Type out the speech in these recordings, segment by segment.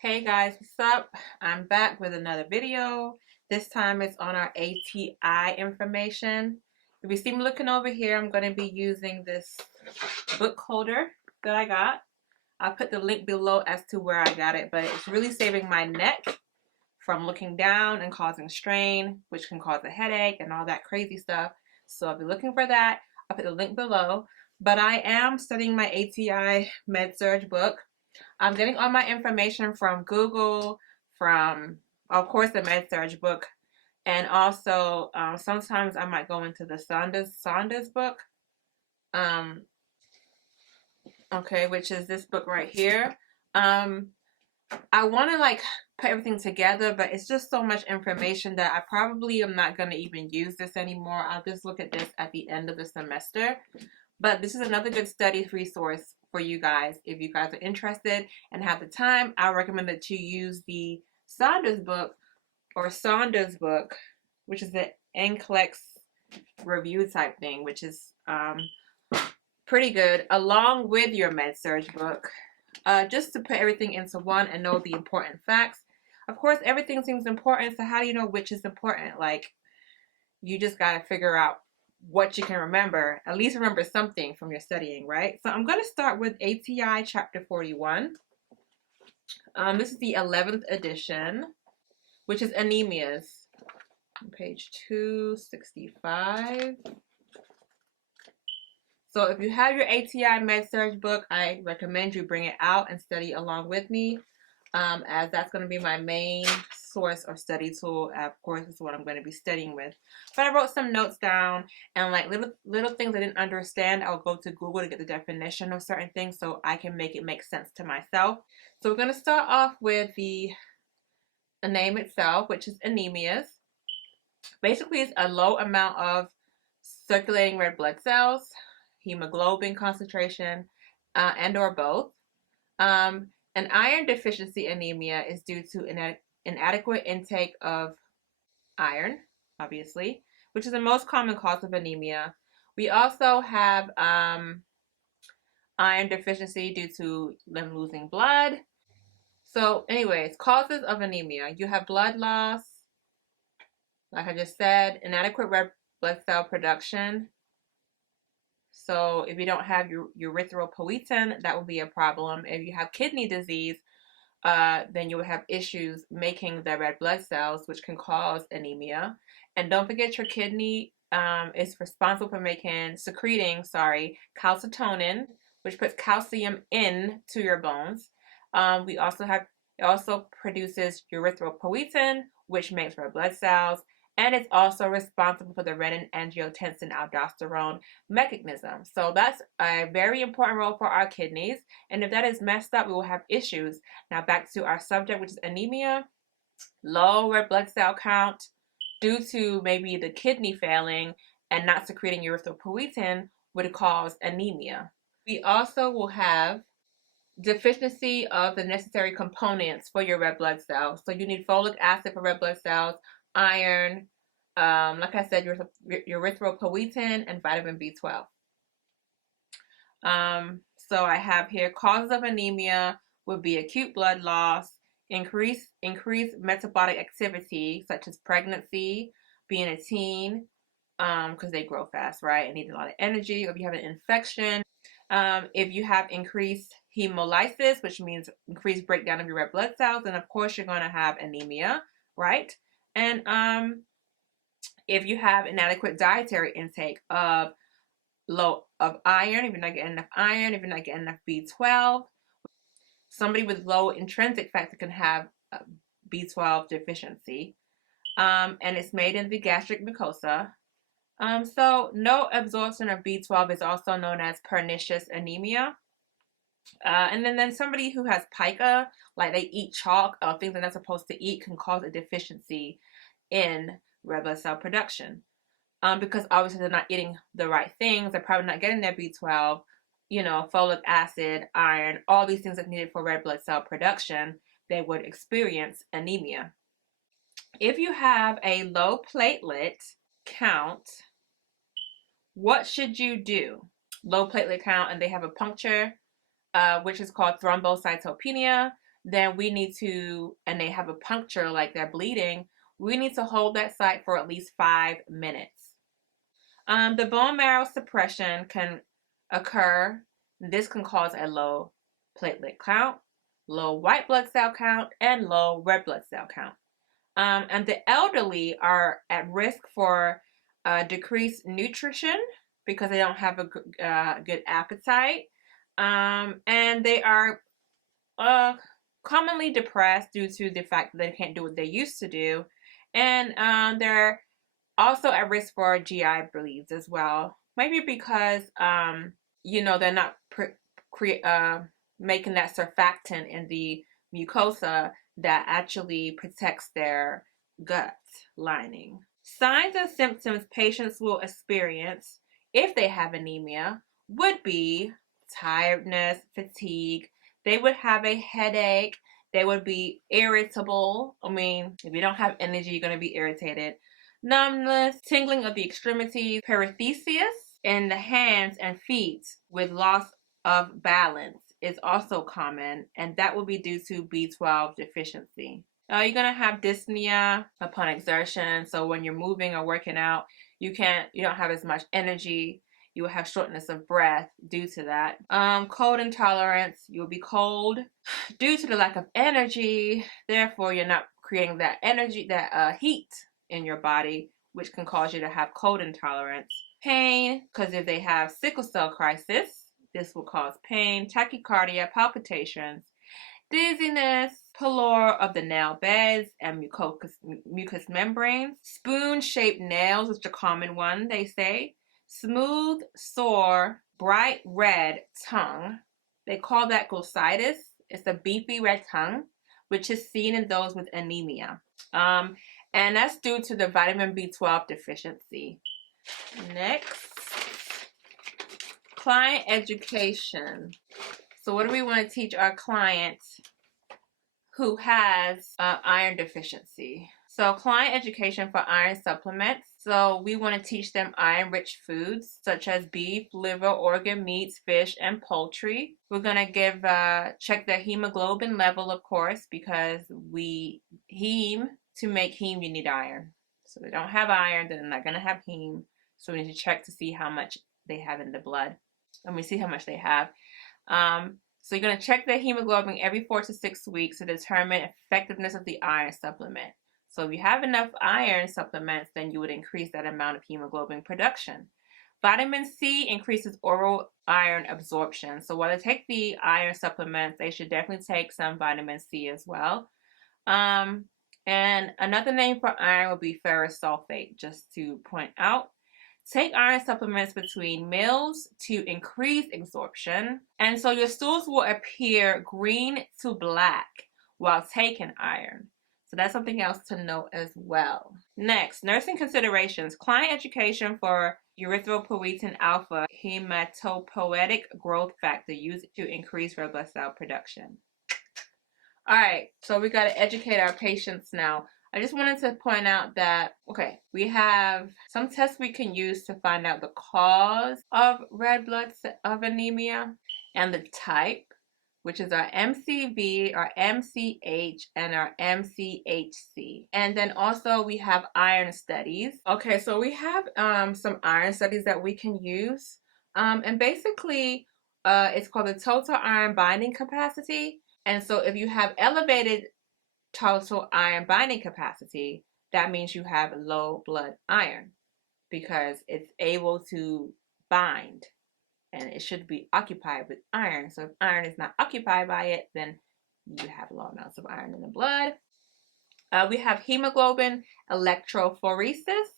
Hey guys, what's up? I'm back with another video. This time it's on our ATI information. If you see me looking over here, I'm going to be using this book holder that I got. I'll put the link below as to where I got it, but it's really saving my neck from looking down and causing strain, which can cause a headache and all that crazy stuff. So if you're looking for that, I'll put the link below. But I am studying my ATI Med-Surg book. I'm getting all my information from Google, from, of course, the Med-Surg book, and also sometimes I might go into the Saunders book, um, okay, which is this book right here. I want to like put everything together, but it's just so much information that I probably am not going to even use this anymore. I'll just look at this at the end of the semester. But this is another good study resource for you guys. If you guys are interested and have the time, I recommend that you use the Saunders book, which is the NCLEX review type thing, which is pretty good, along with your Med-Surg book, just to put everything into one and know the important facts. Of course, everything seems important, so how do you know which is important? Like, you just got to figure out what you can remember, at least remember something from your studying, right? So I'm going to start with ATI chapter 41. This is the 11th edition, which is Anemias, page 265. So if you have your ATI Med-Surg book, I recommend you bring it out and study along with me, as that's going to be my main source or study tool. Of course, this is what I'm going to be studying with. But I wrote some notes down, and like little things I didn't understand, I'll go to Google to get the definition of certain things so I can make it make sense to myself. So we're going to start off with the name itself, which is Anemias. Basically, it's a low amount of circulating red blood cells, hemoglobin concentration, and or both. An iron deficiency anemia is due to inadequate intake of iron, obviously, which is the most common cause of anemia. We also have iron deficiency due to them losing blood. So anyways, causes of anemia. You have blood loss, like I just said, inadequate red blood cell production. So if you don't have your erythropoietin, that will be a problem. If you have kidney disease, then you will have issues making the red blood cells, which can cause anemia. And don't forget, your kidney is responsible for secreting calcitonin, which puts calcium into your bones. It also produces erythropoietin, which makes red blood cells, and it's also responsible for the renin-angiotensin-aldosterone mechanism. So that's a very important role for our kidneys. And if that is messed up, we will have issues. Now back to our subject, which is anemia. Low red blood cell count due to maybe the kidney failing and not secreting erythropoietin would cause anemia. We also will have deficiency of the necessary components for your red blood cells. So you need folic acid for red blood cells, iron, like I said, erythropoietin, and vitamin B12. So I have here causes of anemia would be acute blood loss, increased metabolic activity such as pregnancy, being a teen, because they grow fast, right, and need a lot of energy, or if you have an infection. If you have increased hemolysis, which means increased breakdown of your red blood cells, then of course you're going to have anemia, right? And if you have inadequate dietary intake of iron, if you're not getting enough iron, if you're not getting enough B12, somebody with low intrinsic factor can have B12 deficiency, and it's made in the gastric mucosa. So no absorption of B12 is also known as pernicious anemia. And then somebody who has pica, like they eat chalk or things they're not supposed to eat, can cause a deficiency in red blood cell production. Because obviously they're not eating the right things. They're probably not getting their B12, folic acid, iron, all these things that are needed for red blood cell production. They would experience anemia. If you have a low platelet count, what should you do? Low platelet count, and they have a puncture, which is called thrombocytopenia. then we need to, and they have a puncture, like they're bleeding, we need to hold that site for at least 5 minutes. The bone marrow suppression can occur. This can cause a low platelet count, low white blood cell count, and low red blood cell count. And the elderly are at risk for decreased nutrition because they don't have a good appetite. And they are commonly depressed due to the fact that they can't do what they used to do. And they're also at risk for GI bleeds as well. Maybe because, they're not making that surfactant in the mucosa that actually protects their gut lining. Signs and symptoms patients will experience if they have anemia would be tiredness, fatigue. They would have a headache. They would be irritable. I mean, if you don't have energy, you're going to be irritated. Numbness, tingling of the extremities, paresthesias in the hands and feet with loss of balance is also common, and that will be due to B12 deficiency. You're going to have dyspnea upon exertion. So when you're moving or working out, you don't have as much energy. You will have shortness of breath due to that. Cold intolerance, you'll be cold due to the lack of energy. Therefore, you're not creating that energy, that heat in your body, which can cause you to have cold intolerance. Pain, because if they have sickle cell crisis, this will cause pain, tachycardia, palpitations, dizziness, pallor of the nail beds and mucous membranes, spoon-shaped nails, which is a common one, they say, smooth, sore, bright red tongue. They call that glossitis. It's a beefy red tongue, which is seen in those with anemia. And that's due to the vitamin B12 deficiency. Next, client education. So what do we want to teach our clients who has iron deficiency? So client education for iron supplements. So we want to teach them iron-rich foods such as beef, liver, organ meats, fish, and poultry. We're going to check their hemoglobin level, of course, because to make heme, you need iron. So they don't have iron, then they're not going to have heme. So we need to check to see how much they have in the blood. And we see how much they have. So you're going to check their hemoglobin every 4 to 6 weeks to determine effectiveness of the iron supplement. So if you have enough iron supplements, then you would increase that amount of hemoglobin production. Vitamin C increases oral iron absorption. So while they take the iron supplements, they should definitely take some vitamin C as well. And another name for iron would be ferrous sulfate, just to point out. Take iron supplements between meals to increase absorption. And so your stools will appear green to black while taking iron. So that's something else to note as well. Next, nursing considerations. Client education for erythropoietin alpha hematopoietic growth factor used to increase red blood cell production. All right, so we got to educate our patients now. I just wanted to point out that, we have some tests we can use to find out the cause of of anemia and the type, which is our MCV, our MCH, and our MCHC. And then also we have iron studies. Okay, so we have some iron studies that we can use. And basically, it's called the total iron binding capacity. And so if you have elevated total iron binding capacity, that means you have low blood iron because it's able to bind and it should be occupied with iron. So if iron is not occupied by it, then you have low amounts of iron in the blood. We have hemoglobin electrophoresis,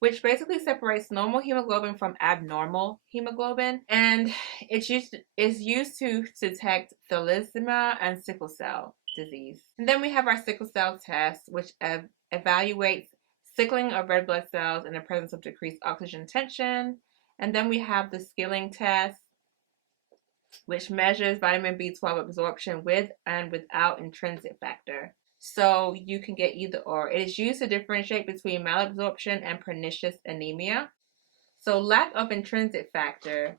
which basically separates normal hemoglobin from abnormal hemoglobin, and it's used to detect thalassemia and sickle cell disease. And then we have our sickle cell test, which evaluates sickling of red blood cells in the presence of decreased oxygen tension. And then we have the skilling test, which measures vitamin B12 absorption with and without intrinsic factor. So you can get either or. It is used to differentiate between malabsorption and pernicious anemia. So lack of intrinsic factor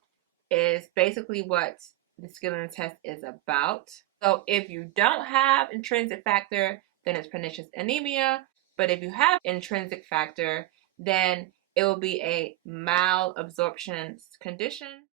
is basically what the skilling test is about. So if you don't have intrinsic factor, then it's pernicious anemia. But if you have intrinsic factor, then it will be a malabsorption condition.